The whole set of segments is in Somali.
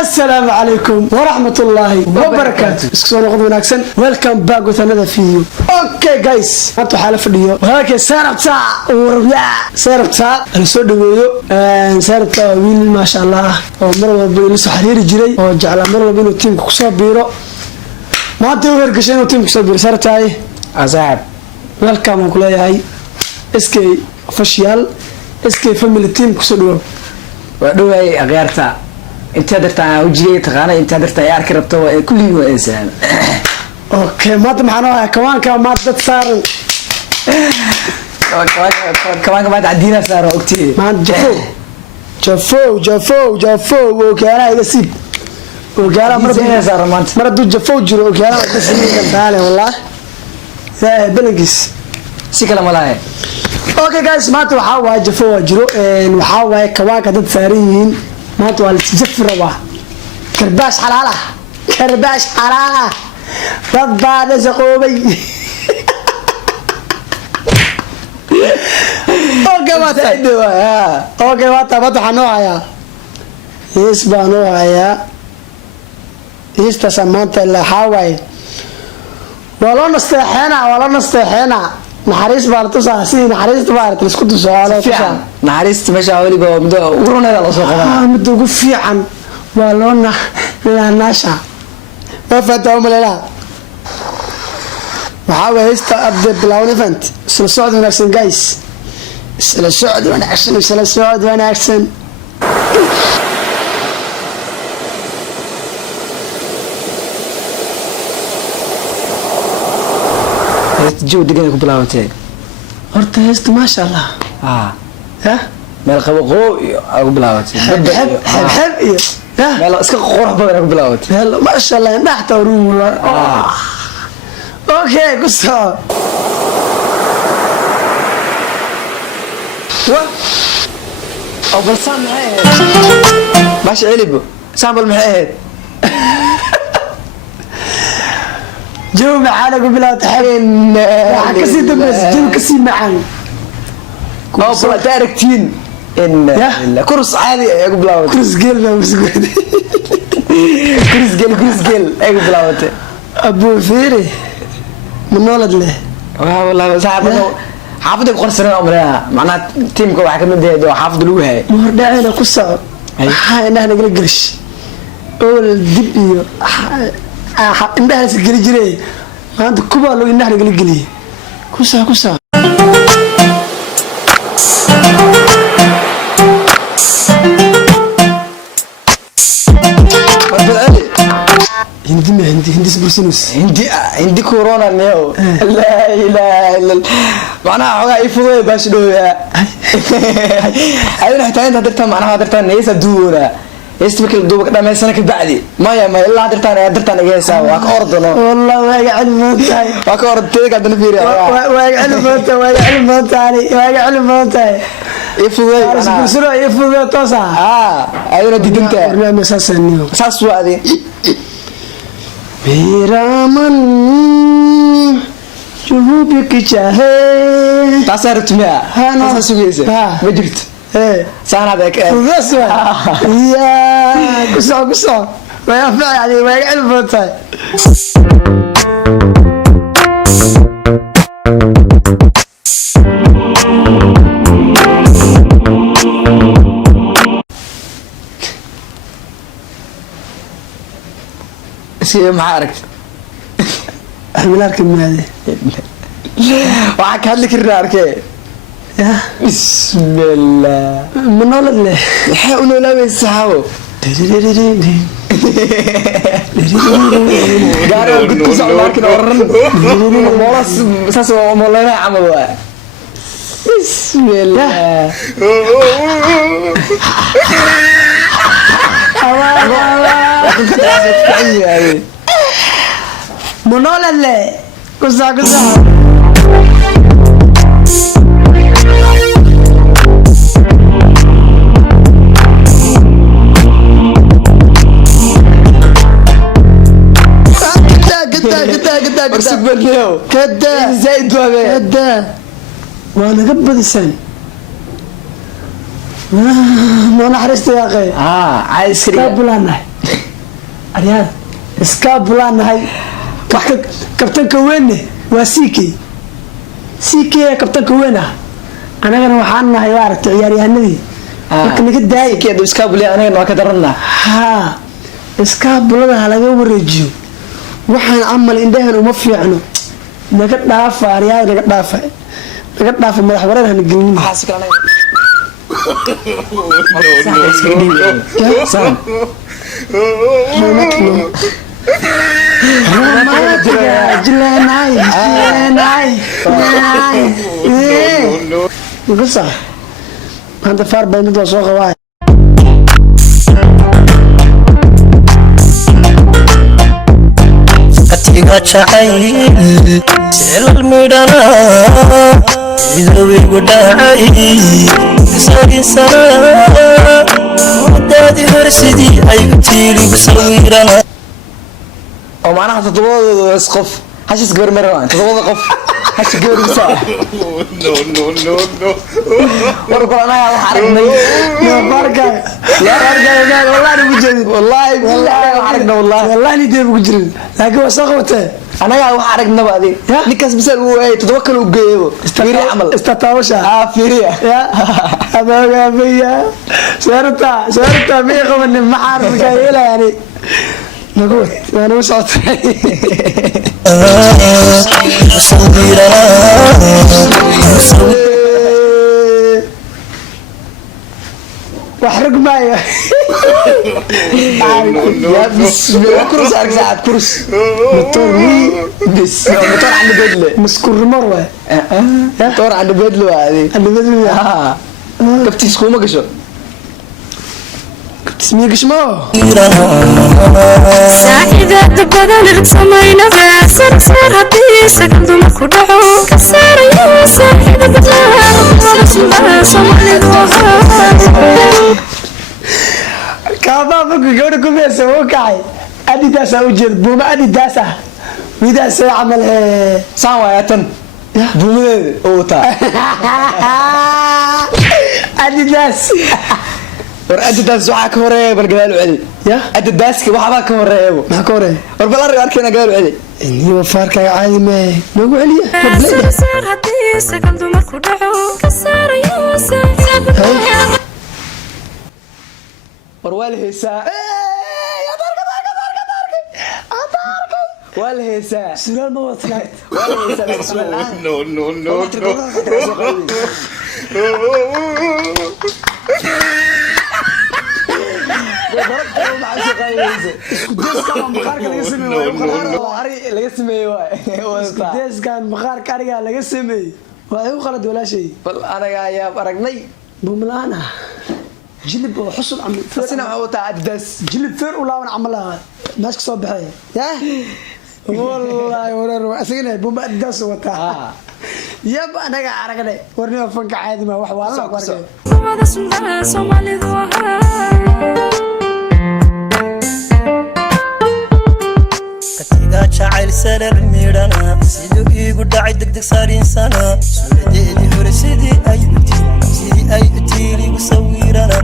السلام عليكم ورحمة الله وبركاته. اسكسون قد وناكسن. Welcome back with another video. Okay guys. هاتوا حالة فيديو. هاك ساربتا وربيع ساربتا. الصوت دويو. ساربتا ويل ما شاء الله. ومرة بيلسو حرير جري. وجعل مرة بينو تيم كوسا بيرو. ما تقدر كشينو تيم كوسا بيرو ساربتا هاي. أزعب. Welcome وكلها هاي. اسكي official. اسكي family team كوسا دويو. ودوي غيرتا. انت درتا وجهي تقانا انت درتا يا ارك ربطه كل يوم انسان اوكي ما تمحنوها كمان ما تتصار كمان تعدينا صار وقتي ما جفو وكالا يسيب وكالا مرة دو جفو جرو وكالا يسيب تعالى والله يا بلنكس سي كلام والله اوكي جايز ما توحوا جفو جرو وحاوا كواكا دد ساريين ما توال تجفر ربا كرباش حلالة ربا نزقوبي اوكي واتا فتح نوعيا يسبع نوعيا يستسمانت اللي حاوي ولا نستحينا نحريس بارتوسا سي نحريس بارت اسكو سؤال فيعن نحريس مشى ولي بمدو ورنا لا سو قبا مدو فيعن والله لا ناشا وفتاو مللا وحاول هيستا ابدا بلاون ايفنت سلسعود وناكسن جايس سلسعود وناكسن جو دقيقة كبلاوتي horta heestu maasha allah meel qabo qoo ugu bilaawatay xab iyo meel iska qurux badan ugu bilaawatay meel maasha allah dhaxta ruula okay kuso wa awal samee bash cilibo saambal maxay جو معانا قبل تحرين كسي دمس جو كسي معانا أو تاركتين إن كرس عادي قبل كرس قلنا مسكوت كرس قل قبل أبو فيري من ولد له والله صاحب حافظ قرصنا عمرها معناه تيم كوا حكم ده حافظ لوها مهردعنا قصة هاي نحن قلقش أول دبي indhaha is gali jiray maanta kuba loo indhaha gali galiyay kusa hindi bursinus hindi corona neo la ilaha illa macnaha xogaa ifuday baash dhooya ayna xitaa inta dartan macnaha dartan neesa duuna استبك الدوبك ده ما سنة كبعدي ما إلا درتان إجازة وأكوردنا والله ويعلم موتاي وأكورد تيجي عندنا فيري ويعلم موتاي يفوضي يفوضي توسع أيوة دي دنتا برنامج أساس النيو أساس وادي بيرامن جنوبك جاهل تاسرت ميا أساس ويزة مجرد سانا ذاك بس يا قصة وينفع يعني ويعلم موتاي سي معارك حملارك من هذه وعك هذلك الراركه يا بسم الله من ولد له حاولوا لا يسحبوا قالوا قلت كسر لكن ورن مولاس اساس مولانا عملوا بسم الله من ولد له كسر كده زايد كده وانا قبل السنة noo naxariista yaaqee iskaabulaanahay aryaada iskaabulaanahay kabtanka weyne waa ck kabtanka weyn ah anagana waxaan nahay maaragta ciyaaryahanadii marka naga daaya ka darana iskaabulada ha laga wareejiyo waxaan camal indhahan uma fiicno naga dhaafa aryaada naga dhaafa madax wareer hana gelin maanta faar bay mid waa soo qabaa atiga jacayl jecel midhana idawigu dhacay isagisana wadaadii hore sidii ay u tiiligu sawirana oo macnaha todobadooda qof hashis gabar maraan todobada qof hashi gabar bisa war qolanaha wax aragnay barka wallahi mujadid wallahi wallahi deeb ugu jirin laakiin waa soo qabtay anaga wax aragnaba adii ninkaas bisal uu ay todoba kale u geeyo fiiri amal istatawasha fiiriya ya abaga biya sarta mi qaban maxarka ilaani نقول أنا مش عطري وحرق معي كرس أرك ساعات كرس مطور مي بس مطور عند بدله مسكر مروة مطور عند بدله هذه عند بدله كفتي سكومة كشو اسمي قشمو ساعدة بدل رسمينا سر سر هدي سكن دم كدعو كسر يا ساعدة بدل رسمينا كابا بقول جوركم يا سوكاي أدي داسة وجد بوما أدي داسة ويداسة عمل سامع يا تن بوما أوتا أدي داس war adidaas waxa ka horeeyay bal gadaal u celi ya adidaaski waxa ka horeeyay ma ka horeeyay war bal arag arkayna gadaal u celi inuu faarka caadi ma nagu celiya سر سر هدي سكن دم كدعو كسر يا ساعدة war wal heesaa wal heesaa sunan ma waslaay wal heesaa no deeskan maqaarka ariga laga sameeyay waa igu qalad walaashay bal anaga ayaa aragnay bumlaana jilib oo xusul amal sina waxa adidaas jilib feer u laaban amal maash ka soo baxay ya wallahi warar asagana bumba adidaas wata yab anaga aragnay warniyo fanka caadi ma wax waa la qorgay هذا سنة سومالي ذوها atiga jacayl sarar midhana siduu iigu dhacay degdeg saarinsana suuradeedii hore sidii ay u tiiligu sawirana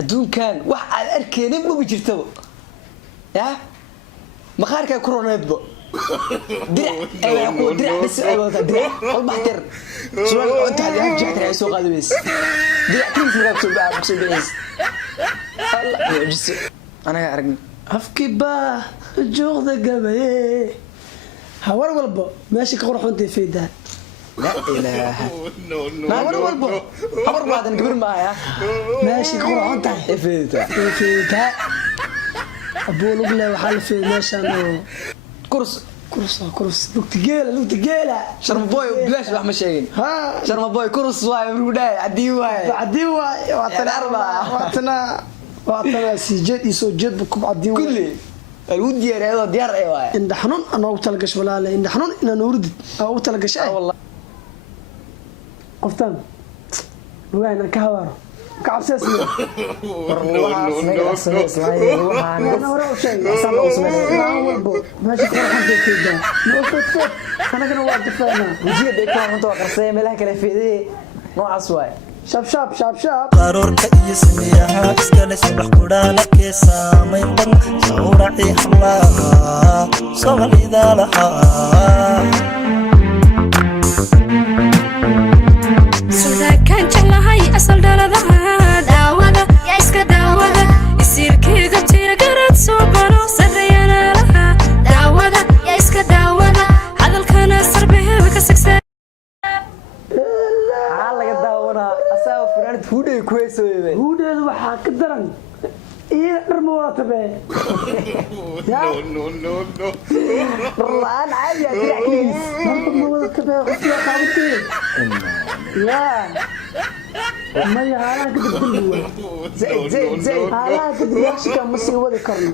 adduunkan wax aad arkeenin ma jirtaba ya maqaarka koroneedba dirع بس dirع قل محتر سؤال انت هذه جحتر يا سوق هذا بس dirع كل في رابط بس الله يجلس انا ارقني afki ba joogda gabaye hawar walba meesha ka qurux intay feedaa لا اله ما هو والبو خبر بعد نقبر معايا meesha ka qurux intay feedaa abuu lugle waxa la feedaa meeshan كرس لوتجيلا شرم بوي بلاش راح مشاين ها شرم بوي كرس واي بروداي عدي واي واتنا واتنا سجد يسجد بكم عدي كله الودي هذا ديار اي واي ان حنون انا وتلقش ولا لا ان حنون ان نورد او تلقش والله قفتان وين كهوار كعبسيس لي أنا وراء شيء لا والبو ماشي كورة حمد كده نوقف أنا كنا واقف فينا وجيه ديكان أنت وقرصين ملها كلا في ذي نوع عصواي شاب شاب شاب شاب qaroorka iyo sameeyaha iskale subax kudhaana kee saamayn badan sawracii xallaa soomaalida lahaa sudakan jeclahay asal dhaladaha daawada yaa iska daawada isiirkeyga tira garad soo baro sarreeyana laha daawada yaa iska daawada hadalkana sarbeeba ka sigsa laga daawanaa asaa fanaanad hudhay ku heesooyay هوديد waxaa ka daran iyo dharma waa tabe والله عادي يا كيس marba ma wada tabe qofka qaabtay لا ما يهانا كده دلوه زي هانا كده ياشي كان مسي wadi karno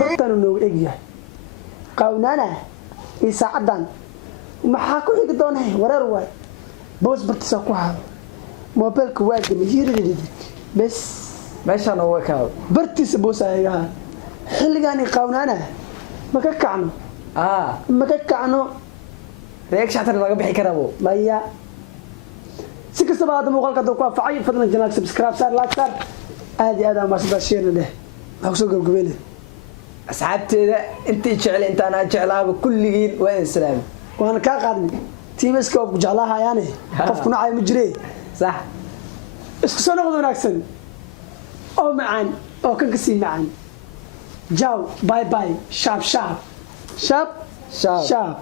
bartanu noo egyahay qawnaana isaacadan maxaa ku xigi doonay wareer waay boos bartisa ku haado موبايلك واجد يريد بس meeshaan oo ka برتيس بوسايغا خليغاني قاونانا ما ككعنو ما ككعنو reeg shactar laga bixi karabo مايا سكس بعد موقالك دو كفاعي فضلا جناك سبسكرايب صار لايك صار ادي ادم ما سبا شيرنا ده او سو غبغبيله asxaabteeda intii jecel inta aan jeclaaba kulligiin waa islaam وانا كا قادني تيمسكا او جعلاها يعني قفكنا عاي مجري صح اسكو سو نقدو ناكسن او معان او كنكسي معان جاو باي باي شاب شاب شاب شاب شاب